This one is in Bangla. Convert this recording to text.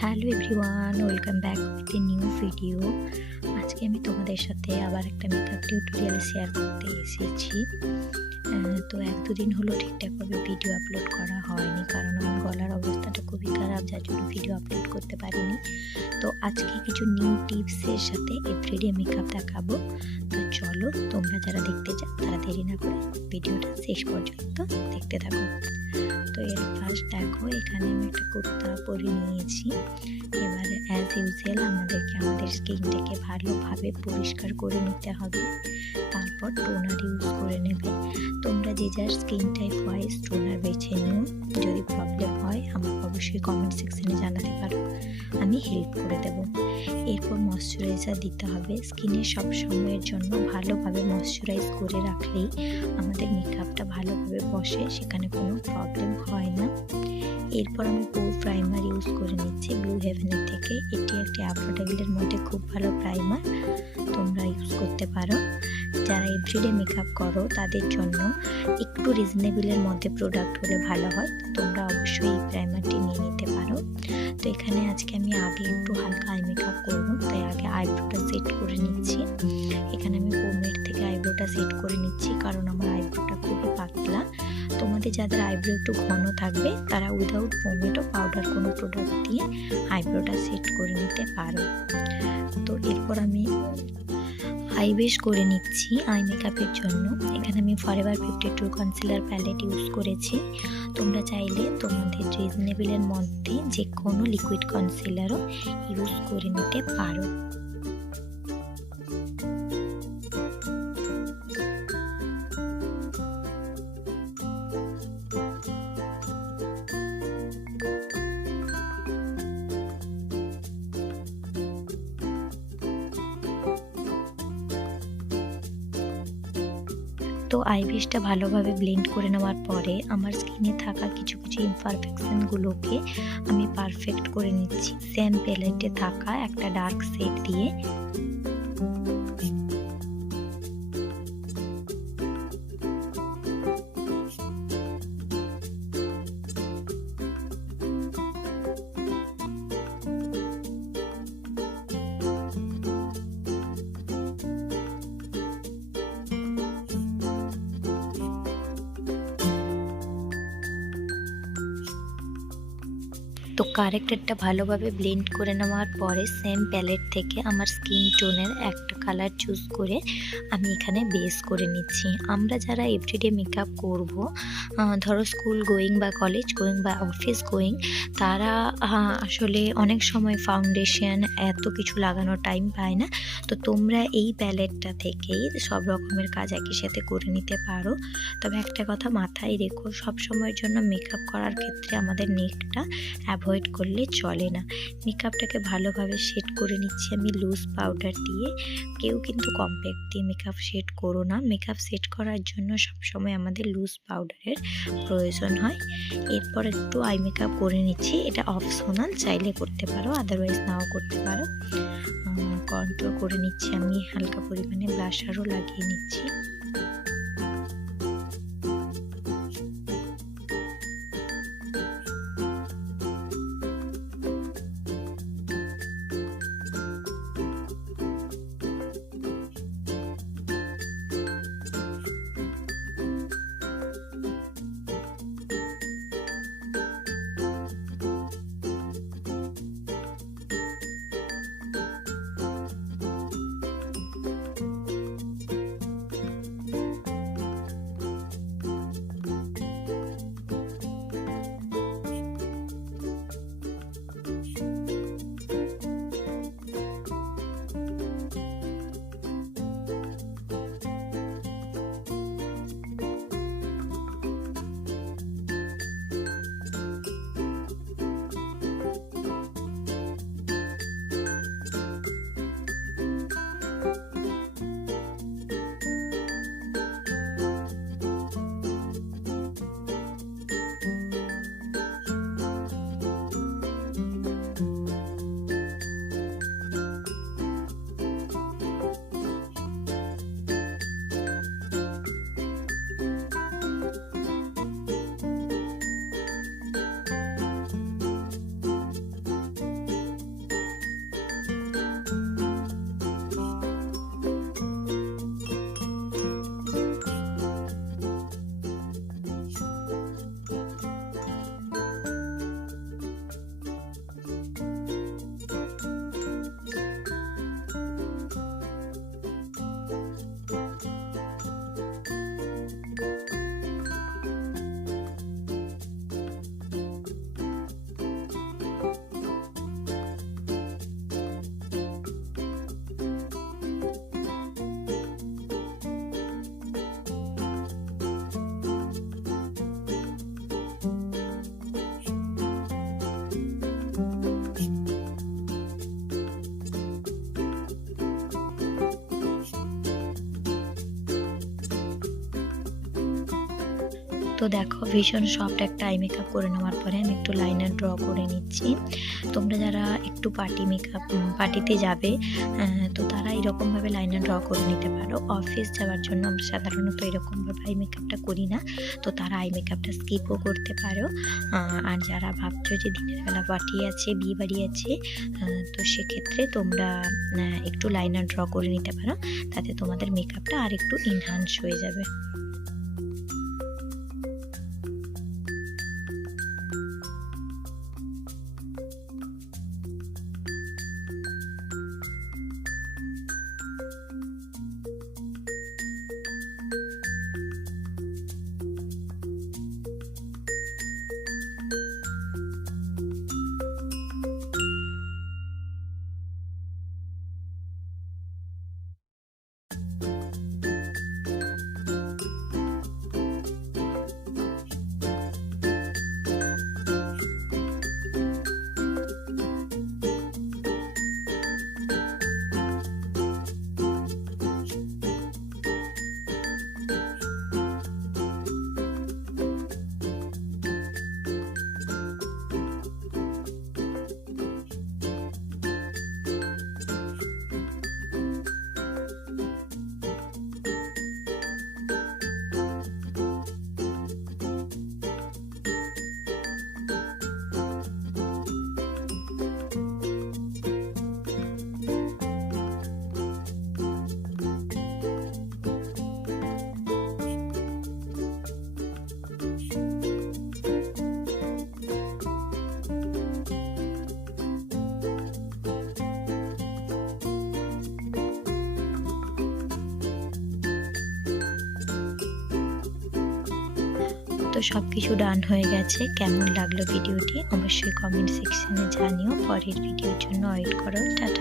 Hello everyone, welcome back with a new video. আজকে আমি তোমাদের সাথে আবার একটা মেকআপ টিউটোরিয়াল শেয়ার করতে এসেছি। তো 1-2 দিন হলো ঠিকঠাকভাবে ভিডিও আপলোড করা হয়নি, কারণ আমার গলার অবস্থাটা খুবই খারাপ, যার জন্য ভিডিও আপলোড করতে পারিনি। তো আজকে কিছু নিউ টিপসের সাথে এভরিডে মেকআপ দেখাবো। তো চলো, তোমরা যারা দেখতে চাও তারা দেরি না করে ভিডিওটা শেষ পর্যন্ত দেখতে থাকো। তো এর ফার্স্ট দেখো, এখানে আমি একটা কুর্তা পরে নিয়েছি। এবার অ্যাজ ইউজুয়াল আমাদের স্কিনটাকে ভালোভাবে পরিষ্কার করে নিতে হবে, তারপর টোনার ইউজ করে নেবে। তোমরা যে যার স্কিন টাইপ ওয়াইজ টোনার বেছে নিও। যদি প্রবলেম হয় আমাকে অবশ্যই কমেন্ট সেকশনে জানাতে পারো, আমি হেল্প করে দেবো। এরপর ময়শ্চারাইজার দিতে হবে। স্কিনে সব সময়ের জন্য ভালোভাবে ময়শ্চারাইজ করে রাখলেই আমাদের মেকআপটা ভালোভাবে বসে, সেখানে কোনো প্রবলেম হয় না। এরপর আমি প্রাইমার ইউজ করে নিচ্ছি ব্লু হেভেনের থেকে। এটি একটি অ্যাফোর্ডেবলের মধ্যে খুব ভালো প্রাইমার, তোমরা ইউজ করতে পারো। যারা এভরিডে মেকআপ করো তাদের জন্য একটু রিজনেবলের মধ্যে প্রোডাক্ট হলে ভালো হয়, তো তোমরা অবশ্যই এই প্রাইমারটি নিয়ে নিতে পারো। তো এখানে আজকে আমি আগে একটু হালকা আই মেকআপ করবো, তাই আগে আইব্রোটা সেট করে নিচ্ছি। এখানে আমি পোমেড থেকে আইব্রোটা সেট করে নিচ্ছি, কারণ আমার আইব্রোটা খুবই পাতলা। তোমাদের যাদের আইব্রো একটু ঘন থাকবে তারা উইদাউট পোমেড ও পাউডার কোনো প্রোডাক্ট দিয়ে আইব্রোটা সেট করে নিতে পারো। তো এরপর আমি আই বেস করে নিচ্ছি আই মেকআপের জন্য। এখানে আমি ফরএভার 52 কনসিলার প্যালেট ইউজ করেছি। তোমরা চাইলে তোমাদের রিজনেবলের মধ্যে যে কোনো লিকুইড কনসিলারও ইউজ করে নিতে পারো। তো আই বেসটা ভালোভাবে ব্লেন্ড করে নেওয়ার পরে আমার স্কিনে থাকা কিছু কিছু ইমপারফেকশনগুলোকে আমি পারফেক্ট করে নিচ্ছি সেম প্যালেটে থাকা একটা ডার্ক শেড দিয়ে। তো কারেক্টারটা ভালোভাবে ব্লেন্ড করে নেওয়ার পরে সেম প্যালেট থেকে আমার স্কিন টোনের একটা কালার চুজ করে আমি এখানে বেস করে নিচ্ছি। আমরা যারা এভরিডে মেকআপ করব, ধরো স্কুল গোয়িং বা কলেজ গোয়িং বা অফিস গোয়িং, তারা আসলে অনেক সময় ফাউন্ডেশন এত কিছু লাগানোর টাইম পায় না। তো তোমরা এই প্যালেটটা থেকেই সব রকমের কাজ একই সাথে করে নিতে পারো। তবে একটা কথা মাথায় রেখো, সব সময়ের জন্য মেকআপ করার ক্ষেত্রে আমাদের নেকটা অ্যাভয়েড করলে চলে না। মেকআপটাকে ভালোভাবে শেড করে নিচ্ছি আমি লুজ পাউডার দিয়ে। কেউ কিন্তু কম্প্যাক্ট দিয়ে মেকআপ শেড করো না। মেকআপ সেট করার জন্য সবসময় আমাদের লুজ পাউডারের প্রয়োজন হয়। এরপর একটু আই মেকআপ করে নিচ্ছি, এটা অপশনাল, চাইলে করতে পারো, আদারওয়াইজ নাও করতে পারো। কন্ট্রোল করে নিচ্ছি আমি, হালকা পরিমাণে ব্লাশারও লাগিয়ে নিচ্ছি। তো দেখো ভীষণ সফট একটা আই মেকআপ করে নেওয়ার পরে আমি একটু লাইনার ড্র করে নিচ্ছি। তোমরা যারা একটু পার্টিতে যাবে তো তারা এরকমভাবে লাইনার ড্র করে নিতে পারো। অফিস যাওয়ার জন্য আমরা সাধারণত এরকমভাবে আই মেকআপটা করি না, তো তারা আই মেকআপটা স্কিপও করতে পারো। আর যারা ভাবছো যে দিনের বেলা পার্টি আছে, বিয়ে বাড়ি আছে, তো সেক্ষেত্রে তোমরা একটু লাইনার ড্র করে নিতে পারো, তাতে তোমাদের মেকআপটা আর একটু এনহান্স হয়ে যাবে। তো সব কিছু ডান হয়ে গেছে। কেমন লাগলো ভিডিওটি অবশ্যই কমেন্ট সেকশনে জানিও। পরের ভিডিওর জন্য ওয়েট করো। টাটা।